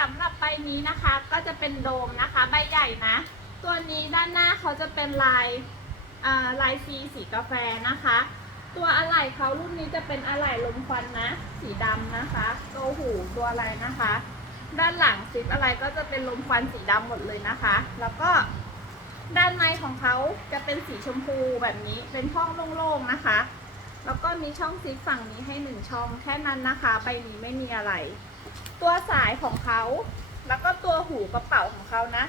สำหรับใบนี้นะคะก็จะเป็นโดมนะคะใบใหญ่นะ ตัวนี้ด้านหน้าเขาจะเป็นลายลายซีสีกาแฟนะคะ ตัวอะไหล่เขารุ่นนี้จะเป็นอะไหล่ลมควันนะ สีดำนะคะตัวหูตัวอะไรนะคะ ด้านหลังซิปอะไรก็จะเป็นลมควันสีดำหมดเลยนะคะ แล้วก็ด้านในของเขาจะเป็นสีชมพูแบบนี้เป็นช่องโล่งๆนะคะ แล้วก็มีช่องซิปฝั่งนี้ให้หนึ่งช่องแค่นั้นนะคะใบนี้ไม่มีอะไร ตัวสายของเขาแล้วก็ตัวหูกระเป๋าของเขานะ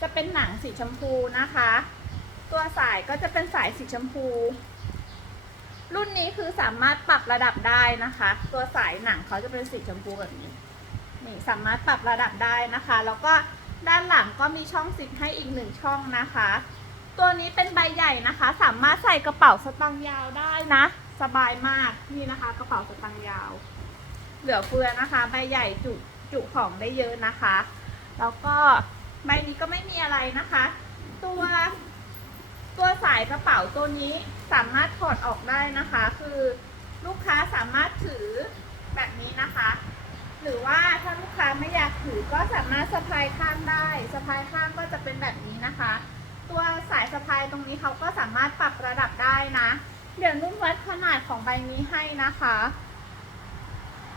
จะเป็นหนังสีชมพูนะคะ ตัวสายก็จะเป็นสายสีชมพู รุ่นนี้คือสามารถปรับระดับได้นะคะ ตัวสายหนังเขาจะเป็นสีชมพูแบบนี้นี่สามารถปรับระดับได้นะคะ แล้วก็ด้านหลังก็มีช่องซิปให้อีกหนึ่งช่องนะคะ ตัวนี้เป็นใบใหญ่นะคะ สามารถใส่กระเป๋าสตางค์ยาวได้นะ สบายมากนี่นะคะ กระเป๋าสตางค์ยาว เหลือเฟือนะคะ ใบใหญ่จุจุของได้เยอะนะคะ แล้วก็ใบนี้ก็ไม่มีอะไรนะคะ ตัวตัวสายกระเป๋าตัวนี้สามารถถอดออกได้นะคะ คือลูกค้าสามารถถือแบบนี้นะคะ หรือว่าถ้าลูกค้าไม่อยากถือก็สามารถสะพายข้างได้สะพายข้างก็จะเป็นแบบนี้นะคะ ตัวสายสะพายตรงนี้เขาก็สามารถปรับระดับได้นะ เดี๋ยวนุ่นวัดขนาดของใบนี้ให้นะคะ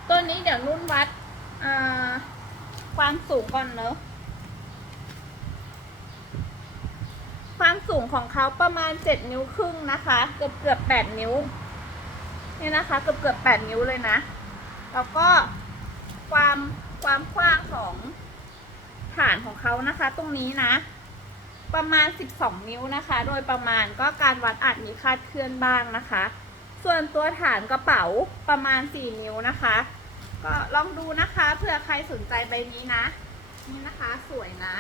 ตัวนี้เดี๋ยวนุ่นวัดความสูงก่อนเนอะความสูงของเขาประมาณ7นิ้วครึ่งนะคะ เกือบเกือบ8นิ้วนี่นะคะ เกือบเกือบ8นิ้วเลยนะ แล้วก็ความความกว้างของฐานของเขานะคะ ตรงนี้นะ ประมาณ 12 นิ้วนะคะ โดยประมาณก็การวัดอาจมีคาดเคลื่อนบ้างนะคะ ส่วนตัวฐานกระเป๋าประมาณ 4 นิ้วนะคะ ก็ลองดูนะคะเผื่อใครสนใจใบนี้นะ นี่นะคะสวยนะ